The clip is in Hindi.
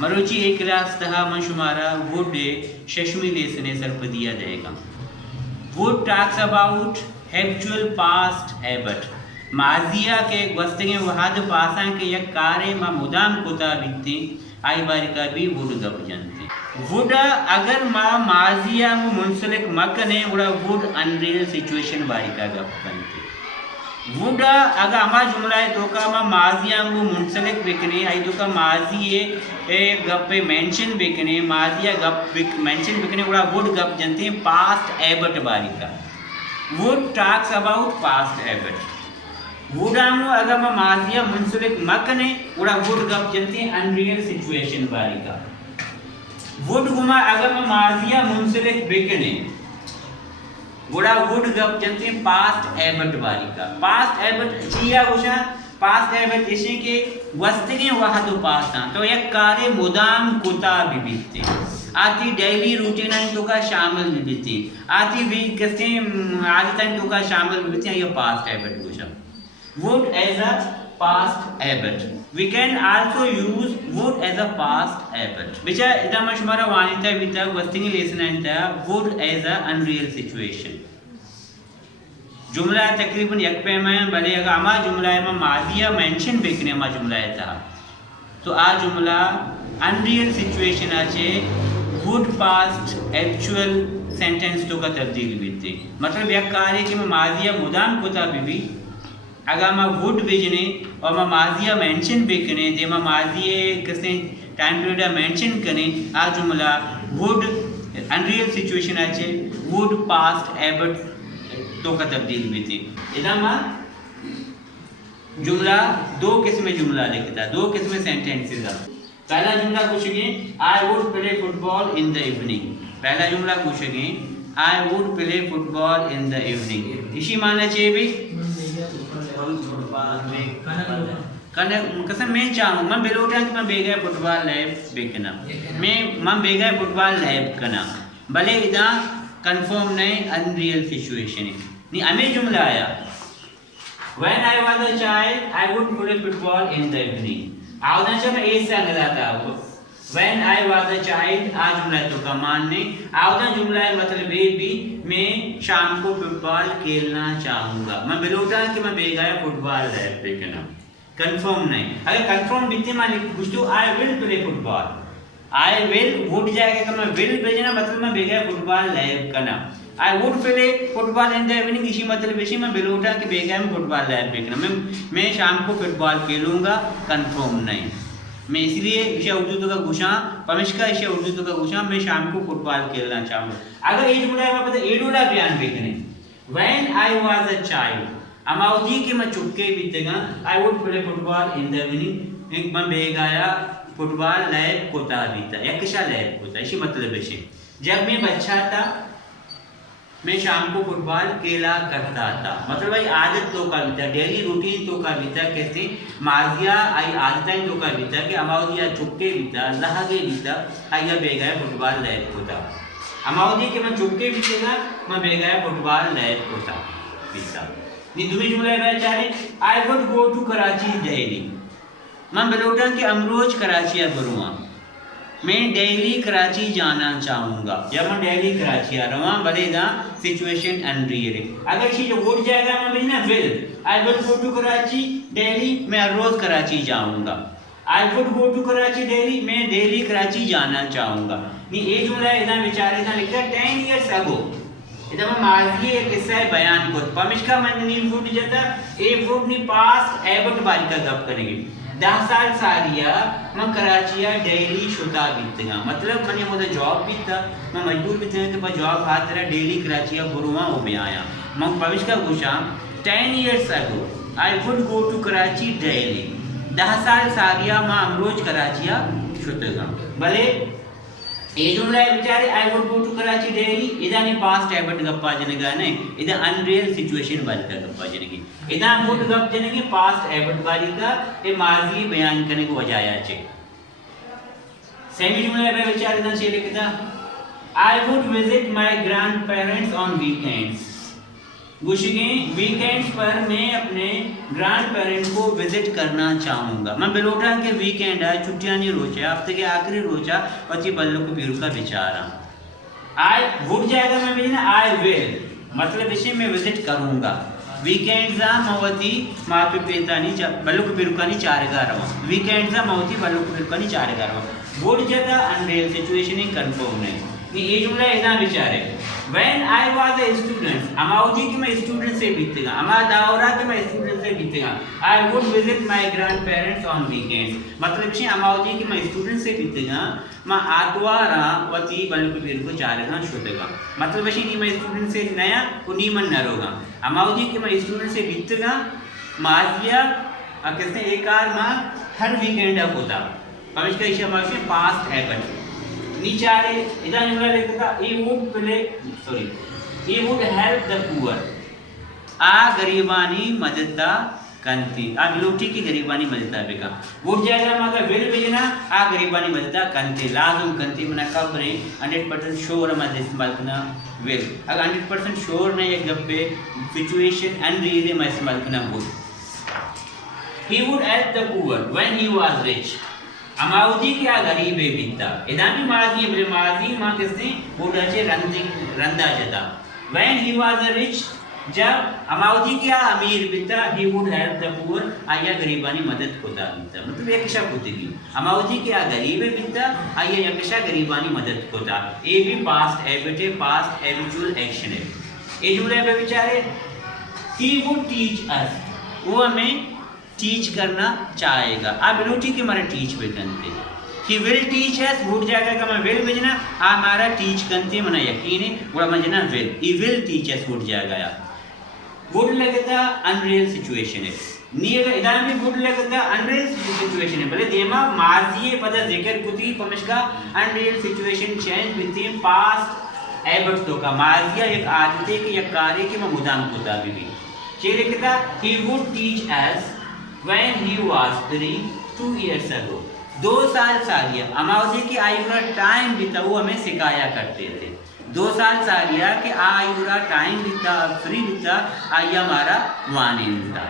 मरोची एक क्लास तहा मन शुमारा वुड शशमी लेसने सरपदिया देगा. Would talks about habitual past habit. माजिया के वस्तगे वहाद पासा के यक कारे मा मुदाम कोता बिकते आई बारी का भी वुड गप जनते. वुड अगर मा माजिया मु मुंसलिक मकने उड़ा वुड अनरियल सिचुएशन बारी का गप बनते. वुड अगर अमा जुमला है तो का मा माजिया मु मुंसलिक बिकने आई तो का माजी ए गप मेंशन बिकने माजिया गप मेंशन बिकने उड़ा वुड गप जनते पास्ट हैबिट बारी का. Would talks about past habit. वुडामु अगर मा माजिया मुंसलिक मकने उड़ा वुड गप जनते अनरियल सिचुएशन बारी का. वुड गुमा अगर मा माजिया मुंसलिक बिकने उड़ा वुड गप जनते पास्ट हैबिट बारी का. Past habit chia Usha past habit इसी के वस्तगे वहा तो पास्ट तो एक कार्य मुदाम कुता बिबिते आती डेली रूटीन तो का शामिल बिबिते आती भी किसने आदतें तो का शामिल बिबिते ये past habit Usha. would as a past habit. We can also use would as a past habit. Bicha ida mashmara wanita vita wastini lesson anta would as a unreal situation. जुमला तकरीबन एक पे में भले अगर अमा जुमला है माजिया मेंशन बेकने अमा जुमला है था तो आ जुमला अनरियल सिचुएशन आचे वुड पास्ट एक्चुअल सेंटेंस तो का तब्दील बीते. मतलब यह कार्य कि माजिया मुदाम कोता भी अगर मैं वुड भेजने और मैं माजिया मेंशन बेकने दे मैं माजिए किसने टाइम पीरियड मेंशन करें आ जुमला वुड अनरियल सिचुएशन आचे वुड पास्ट हैबिट तो का तब्दील भी थी. इधर मैं जुमला दो किस्में जुमला लिखता दो किस्में सेंटेंसेस है. पहला जुमला पूछेंगे आई would play football in the evening. पहला जुमला पूछेंगे आई would play football in the evening. इसी माना चाहिए भी कसम मैं चाहूँ मैं बिलोटा कि मैं बेगा फुटबॉल लैब बेकना मैं बेगा फुटबॉल लैब कना भले इधर कंफर्म नहीं अनरियल सिचुएशन है नहीं हमें जुमला आया when I was a child I would play football in the evening. आवधन से मैं ऐसा लगाता हूँ when I was a child आ जुमला तो कमान नहीं आवधन जुमला है मतलब ये भी मैं शाम को फुटबॉल खेलना चाहूँगा. मैं बिलोटा कि मैं बेगा फुटबॉल लैब बेकना कंफर्म नहीं. अगर कंफर्म बीते मान कुछ तो I will play football I will would जाएगा कि मैं विल भेजना मतलब मैं बेगा फुटबॉल लैब करना. आई would play football in the evening इसी मतलब इसी मैं बिलोटा कि बेगा में फुटबॉल लैब देखना मैं शाम को फुटबॉल खेलूंगा कंफर्म नहीं. मैं इसलिए इसे उर्दू तो का गुशा पमिश्का इसे उर्दू तो का गुशा मैं शाम को फुटबॉल खेलना चाहूँगा. अगर ये जुमला है पता एडोला बयान देखने when I was a child अमाउदी के मैं चुपके बीतेगा I would play football in the evening एक मैं बेगाया फुटबॉल लैब कोता बीता या किसा लैब कोता इसी मतलब इसे. जब मैं बच्चा था मैं शाम को फुटबॉल खेला करता था मतलब भाई आदत तो का बीता डेली रूटीन तो का बीता कैसे माजिया आई आदतें तो का बीता कि अमाउदिया चुपके बीता लहागे बीता आइया बेगा फुटबॉल लैब कोता. अमाउदी के मैं चुपके बीतेगा मैं बेगा फुटबॉल लैब कोता बीता. नहीं दूसरी जुमला है चाहे I would go to Karachi daily. मैं बिलोटा कि अमरोज कराची बरुआ मैं डेली कराची जाना चाहूँगा. जब मैं डेली कराची आ रहा हूँ भले ना सिचुएशन अनरियल है. अगर इसी जो वुड जाएगा मैं भेजना will I will go to Karachi daily मैं हर रोज कराची जाऊँगा. I would go to Karachi daily मैं डेली कराची जाना चाहूँगा. नहीं ये जुमला इधर विचार इधर लिखा 10 years ago इधर मैं माजी एक किस्सा बयान को पमिश्का मन नी वुड जाता ए वुड नी पास्ट हैबिट बारी का गप करेंगे. 10 साल सारिया मैं कराचिया डेली शुता बीतगा मतलब मैंने मुझे जॉब भी था मैं मजबूर भी थे कि जॉब हाथ रहा डेली कराचिया बुरुआ हो में आया. मैं भविष्य का गुशा 10 years ago I would go to Karachi daily 10 साल सारिया मैं अमरोज कराचिया शुतगा. भले ये जुमला है बेचारे I would go to Karachi daily इधर ने पास्ट हैबिट गप्पा जनेगा नहीं इधर अनरियल सिचुएशन बारी का गप्पा जनेगी. इधर वुड गप जनेगी पास्ट हैबिट बारी का ये माजी बयान करने को वजह आचे. सेमी जुमला है बेचारे इधर से लिखता I would visit my grandparents on weekends. गुशगें वीकेंड्स पर मैं अपने ग्रैंड पेरेंट को विजिट करना चाहूँगा। मैं बेलोटा के वीकेंड है, छुट्टियाँ नहीं रोचा, हफ्ते के आखिरी रोचा पति बल्लो को बिरू का विचारा आई वुड जाएगा मैं भी ना आई विल मतलब इसे मैं विजिट करूँगा। वीकेंड्स मवती मातु पेतानी बल्लो को बिरू का नहीं चारेगा रहा वीकेंड्स मवती बल्लो को बिरू का नहीं चारेगा रहा वुड जगह अनरियल सिचुएशन ही कंफर्म नहीं कि ये जुमला इतना विचारे When I was a student, अमाउदी कि मैं स्टूडेंट से बीतेगा, अमा दावरा कि मैं स्टूडेंट से बीतेगा। I would visit my grandparents on weekends. मतलब कि अमाउदी कि मैं स्टूडेंट से बीतेगा, मैं आत्वारा वती बल्कि को चारेगा शोधेगा। मतलब कि नहीं मैं स्टूडेंट से नया को नहीं मन न रोगा। अमाउदी कि मैं स्टूडेंट से बीतेगा, माजिया किसने एक कार माँ हर वीकेंड अब होता। अब इसका इसे हमारे पास्ट है बट नीचारे इधर निकला लिखा he would help the poor आ गरीबानी मददता कंती आ बिलोटी की गरीबानी मददता बेका वुड जाएगा मगर विल भेजना आ गरीबानी मददता कंती लाजुम कंती मना कब रे 100% श्योर मत इस्तेमाल करना विल अगर 100% श्योर नहीं एक जब पे सिचुएशन अनरियल में इस्तेमाल करना would he would help the poor when he was rich अमाउदी क्या गरीब है बिता इदानी माजी बरे माजी मां किसने बूढ़ाचे रंदा जता when he was rich जब अमाउदी क्या अमीर बिता he would help the poor आया गरीबानी मदद होता बिता मतलब एक शब्द होती है अमाउदी क्या गरीब है बिता आया यकशा गरीबानी मदद होता ये भी पास्ट हैबिट है पास्ट हैबिचुअल एक्शन है ये जुमले पे विचारे he would teach us वो हमें टीच करना चाहेगा आप बिलोटी के मारे टीच भी करते ही विल टीच एस वुड जाएगा का मैं विल भेजना हमारा टीच करते मना यकीन है बड़ा मजना will he will teach us would जाएगा या वुड लगता अनरियल सिचुएशन है नहीं अगर इधर भी वुड लगता अनरियल सिचुएशन है भले देमा माजी पता जिक्र कुती पमिश का unreal situation change with past habit तो का माजिया एक आदत है कि एक कार्य के मैं मुदाम होता भी चेले कहता he would teach S when he was 2 years ago 2 साल सालिया अमावस्या की आयु का टाइम बीता वो हमें सिखाया करते थे 2 साल सालिया के आयु का टाइम बीता फ्री बीता आया हमारा वाने बीता